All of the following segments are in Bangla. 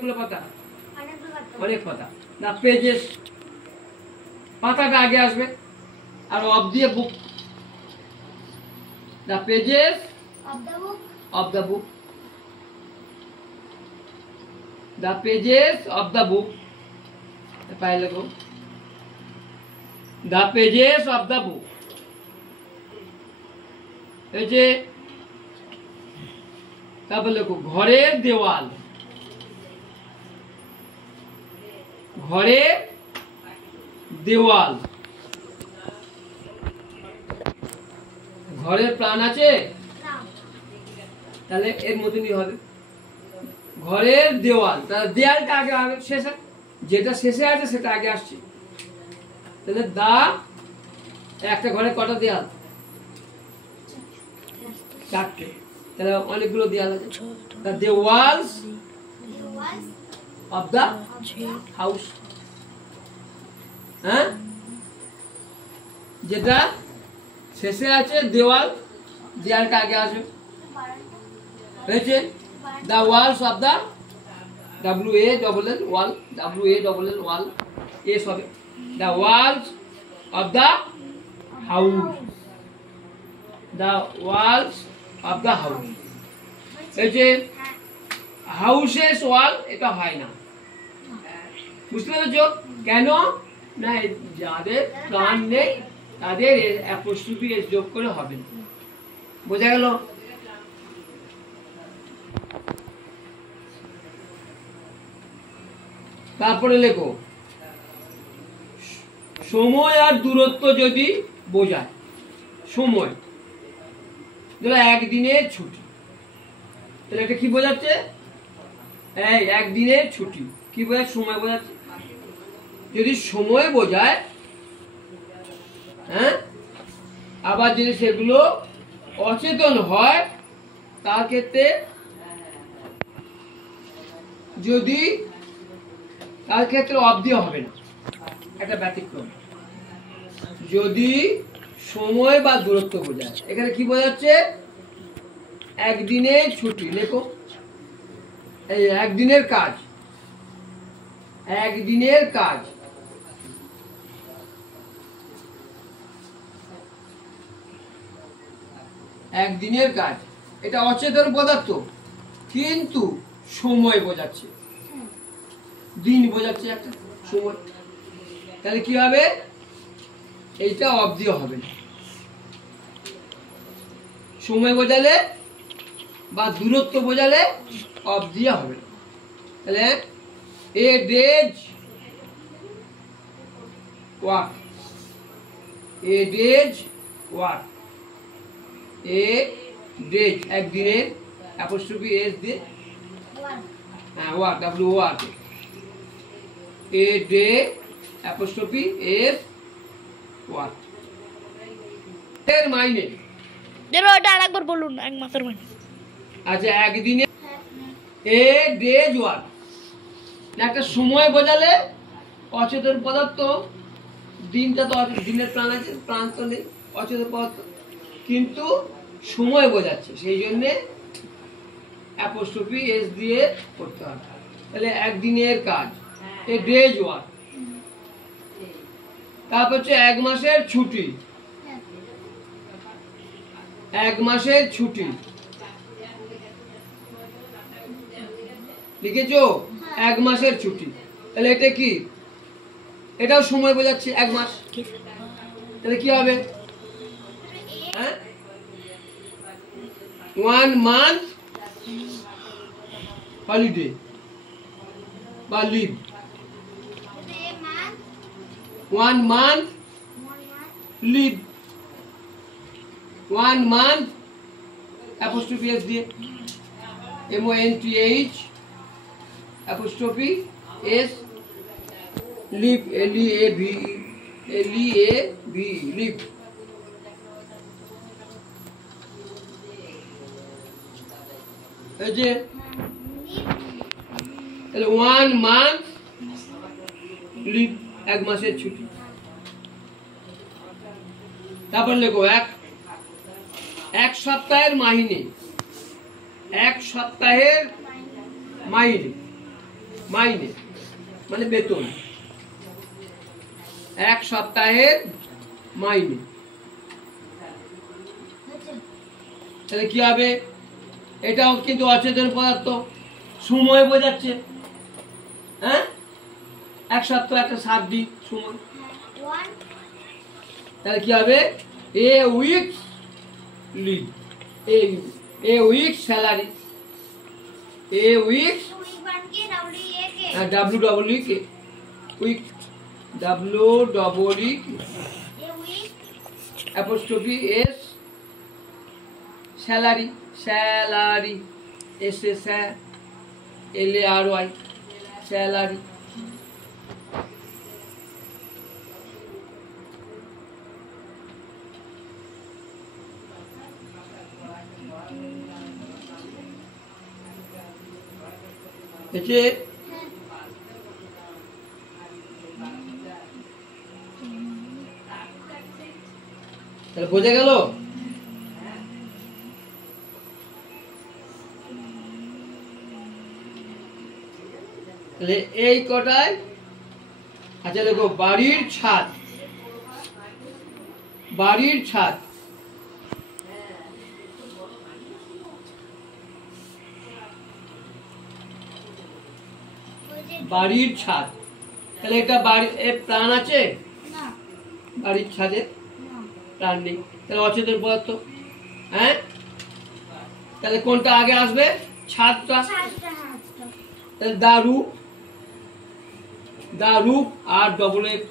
পাতা, অনেক পাতা। না পেজেস, পাতাটা আগে আসবে, আর অফ দিয়ে book. The pages of the book, the pages of the book. পায়ে লেখো the pages of the book. এই যে তারপর লেখো ঘরের দেওয়াল, ঘরের দেওয়াল। ঘরের প্রাণ আছে, তাহলে এর মতনই হবে ঘরের দেওয়াল। তাহলে দেয়ালটা আগে হবে, শেষে যেটা শেষে আছে সেটা আগে আসছে। তাহলে দা, একটা ঘরে কটা দেয়াল? চারটে। তাহলে অনেকগুলো দেয়াল আছে। The walls of the house. হ্যাঁ, যেটা শেষে আছে দেওয়াল, দেয়ালটা আগে আসবে। হয়েছে the walls of the, WALL wall, WALL wall, S হবে। The walls of the house, the walls of the house. হয়েছে হাউসেস ওয়াল, এটা হয় না। বুঝতে পেরেছো কেন? না, যাদের প্রাণ নেই তাদের অ্যাপোস্ট্রফি এস যোগ করে হবে না। বোঝা গেল? তারপরে লেখো সময় আর দূরত্ব যদি বোঝায়। সময় ধরো একদিনের ছুটি, তাহলে এটা কি বোঝাচ্ছে? এই একদিনের ছুটি কি বোঝাচ্ছে? সময় বোঝাচ্ছে। যদি সময় বোঝায়, হ্যাঁ, আবার যদি সেগুলো অচেতন হয়, তার ক্ষেত্রে যদি তার ক্ষেত্রে অবধি হবে না, একটা ব্যতিক্রম। যদি সময় বা দূরত্ব বোঝায়, এখানে কি বোঝাচ্ছে? একদিনের ছুটি। লেখো এই একদিনের কাজ, একদিনের কাজ। একদিনের কাজ, এটা অচেতন পদার্থ, কিন্তু সময় বোঝাচ্ছে, দিন বোঝাচ্ছে, একটা সময়। তাহলে কি হবে? এইটা অবধি হবে না। সময় বোঝালে বা দূরত্ব বোঝালে অবধি হবে না। তাহলে এ ডেজ ওয়াক, এ ডেজ ওয়াক, এ ডেজ একদিনের, অ্যাপোস্ট্রফি এস দিয়ে, হ্যাঁ walk, WORK, a day apostrophe S walk. এর মাইনে ওটা আরেকবার বলুন, এক মাসের মাইনে। আচ্ছা, একদিনে এ ডেজ ওয়াক, একটা সময় বোঝালে অচেতন পদার্থ, দিনটা তো দিনের প্রাণ আছে, প্রাণ তো নেই, অচেতন পদার্থ, কিন্তু সময় বোঝাচ্ছে, সেই জন্যে অ্যাপোস্ট্রফি এস দিয়ে করতে হবে। তাহলে একদিনের কাজ, এ ডেজ ওয়াক। তারপর হচ্ছে এক মাসের ছুটি, এক মাসের ছুটি লিখেছো? এক মাসের ছুটি, তাহলে এটা কি? এটাও সময় বোঝাচ্ছে, এক মাস। তাহলে কি হবে? হ্যাঁ, 1 month হলিডে বা leave, 1 month leave, 1 month apostrophe S দিয়ে, MONTH apostrophe S, leave, LEAV, leave. এই যে তাহলে 1 month লিভ, এক মাসের ছুটি। তারপর লেখো এক সপ্তাহের মাইনে, এক সপ্তাহের মাইনে। মাইনে মানে বেতন, এক সপ্তাহের মাইনে। তাহলে কি হবে? এটাও কিন্তু অচেতন পদার্থ, সময় বোঝাচ্ছে। হ্যাঁ, এক সপ্তাহ একটা 7 দিন সময়। তাহলে কি হবে? A week's leave, a week's salary, a week's WWE K week, WWE apostrophe S, salary, salary SS LARY, salary. দেখে তাহলে বোঝা গেল? তাহলে এই কটায়। আচ্ছা দেখো, বাড়ির ছাদ, বাড়ির ছাদ, বাড়ির ছাদ। তাহলে এটা বাড়ির প্রাণ আছে? বাড়ির ছাদে প্রাণ নেই, তাহলে অচেতন পদার্থ। হ্যাঁ, তাহলে কোনটা আগে আসবে? ছাদটা। তাহলে the roof, the roof R double F,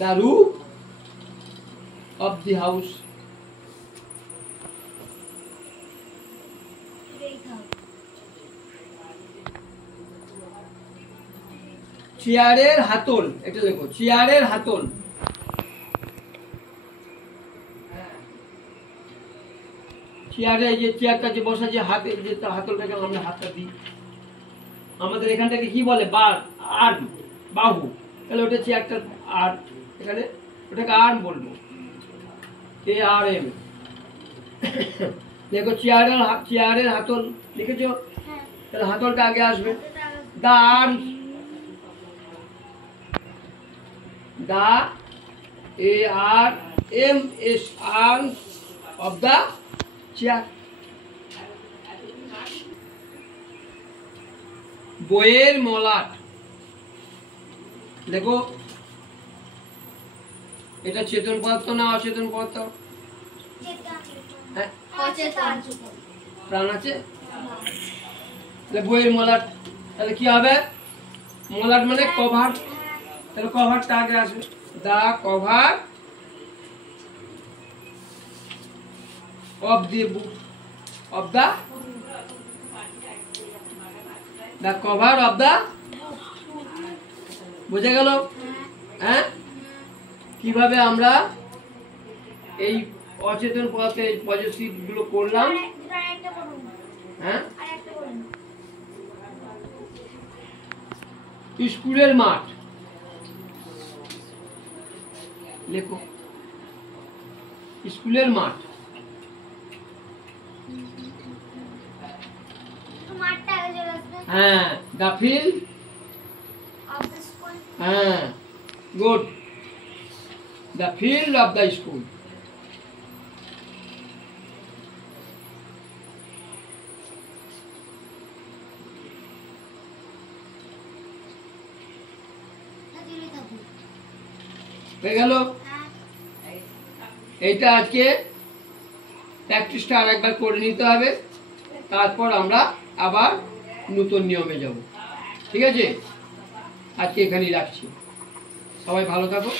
the roof of the house. চেয়ারের হাতল, এটা দেখো, চেয়ারের হাতল। চেয়ারে যে চেয়ারটা যে বসা, যে হাতে যে হাতলটাকে আমরা হাতটা দিই, আমাদের এখানটাকে কি বলে? আর্ম, বাহু। তাহলে ওটা চেয়ারটা আর, এখানে ওটাকে আর্ম বলবো, ARM। দেখো চেয়ারের হাতল লিখেছো? তাহলে হাতলটা আগে আসবে। The arm, the ARMS, arms of the chair. বইয়ের মলাট, দেখো এটা চেতন পদার্থ না অচেতন পদার্থ? হ্যাঁ, প্রাণ আছে। তাহলে বইয়ের মলাট, তাহলে কি হবে? মলাট মানে কভার, তাহলে কভারটা আগে আসবে। The cover of the book, of the, the cover of the. বোঝা গেল? হ্যাঁ, কিভাবে আমরা এই অচেতন পদার্থের পজিটিভ গুলো করলাম। হ্যাঁ, স্কুলের মাঠ, লেখো স্কুলের মাঠ। হ্যাঁ, দা ফিল্ড, হ্যাঁ good, the field of the school. হয়ে গেল? এইটা আজকে প্র্যাকটিসটা আর একবার করে নিতে হবে, তারপর আমরা আবার নতুন নিয়মে যাব। ঠিক আছে, আজকে এখানেই রাখছি। সবাই ভালো থাকো।